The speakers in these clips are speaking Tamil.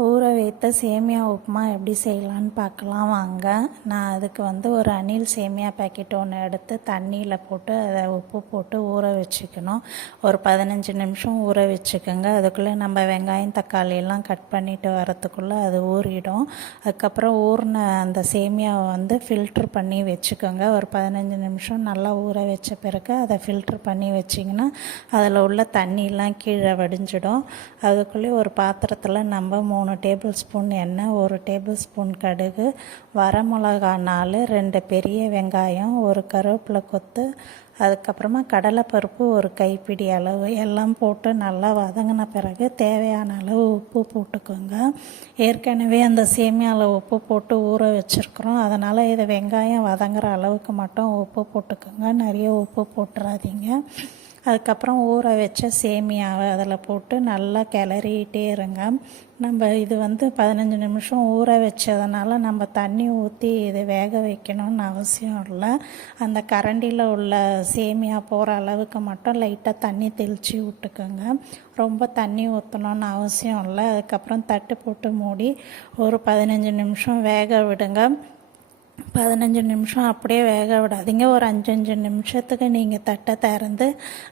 ஊற வைத்த சேமியா உப்புமா எப்படி செய்யலான்னு பார்க்கலாம் வாங்க. நான் அதுக்கு ஒரு அணில் சேமியா பேக்கெட் ஒன்று எடுத்து தண்ணியில் போட்டு அதை உப்பு போட்டு ஊற வச்சுக்கணும். ஒரு 15 நிமிஷம் ஊற வச்சுக்கோங்க. அதுக்குள்ளே நம்ம வெங்காயம் தக்காளி எல்லாம் கட் பண்ணிட்டு வரத்துக்குள்ளே அது ஊறிடும். அதுக்கப்புறம் ஊறின அந்த சேமியாவை ஃபில்ட்ரு பண்ணி வச்சுக்கோங்க. ஒரு 15 நிமிஷம் நல்லா ஊற வச்ச பிறகு அதை ஃபில்ட்ரு பண்ணி வச்சிங்கன்னா அதில் உள்ள தண்ணியெலாம் கீழே வடிஞ்சிடும். அதுக்குள்ளே ஒரு பாத்திரத்தில் நம்ம 3 டேபிள் ஸ்பூன் எண்ணெய், 1 டேபிள் ஸ்பூன் கடுகு, வரமிளகா 4, 2 பெரிய வெங்காயம், ஒரு கருவேப்பிலை கொத்து, அதுக்கப்புறமா கடலைப்பருப்பு ஒரு கைப்பிடி அளவு எல்லாம் போட்டு நல்லா வதங்கின பிறகு தேவையான அளவு உப்பு போட்டுக்கோங்க. ஏற்கனவே அந்த சேமியாவில் உப்பு போட்டு ஊற வச்சுருக்குறோம். அதனால் இதை வெங்காயம் வதங்குற அளவுக்கு மட்டும் உப்பு போட்டுக்கோங்க. நிறைய உப்பு போட்டுறாதீங்க. அதுக்கப்புறம் ஊற வச்ச சேமியாவை அதில் போட்டு நல்லா கிளறிட்டே இருங்க. நம்ம இது 15 நிமிஷம் ஊற வச்சதுனால நம்ம தண்ணி ஊற்றி இது வேக வைக்கணும்னு அவசியம் இல்லை. அந்த கரண்டியில் உள்ள சேமியா போகிற அளவுக்கு மட்டும் லைட்டாக தண்ணி தெளித்து விட்டுக்கோங்க. ரொம்ப தண்ணி ஊற்றணுன்னு அவசியம் இல்லை. அதுக்கப்புறம் தட்டு போட்டு மூடி ஒரு 15 நிமிஷம் வேக விடுங்க. 15 நிமிஷம் அப்படியே வேக விடாதீங்க. ஒரு 5 நிமிஷத்துக்கு நீங்கள் தட்டை திறந்து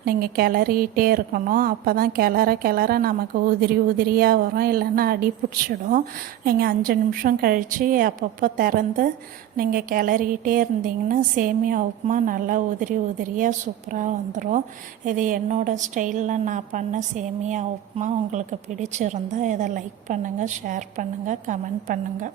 நீங்கள் கிளறிட்டே இருக்கணும். அப்போ தான் கிளற நமக்கு உதிரியாக வரும், இல்லைன்னா அடி பிடிச்சிடும். நீங்கள் 5 நிமிஷம் கழித்து அப்பப்போ திறந்து நீங்கள் கிளறிட்டே இருந்தீங்கன்னா சேமியா உப்புமா நல்லா உதிரியாக சூப்பராக வந்துடும். இது என்னோடய ஸ்டைலில் நான் பண்ண சேமியா உப்புமா. உங்களுக்கு பிடிச்சிருந்தால் இதை லைக் பண்ணுங்கள், ஷேர் பண்ணுங்கள், கமெண்ட் பண்ணுங்கள்.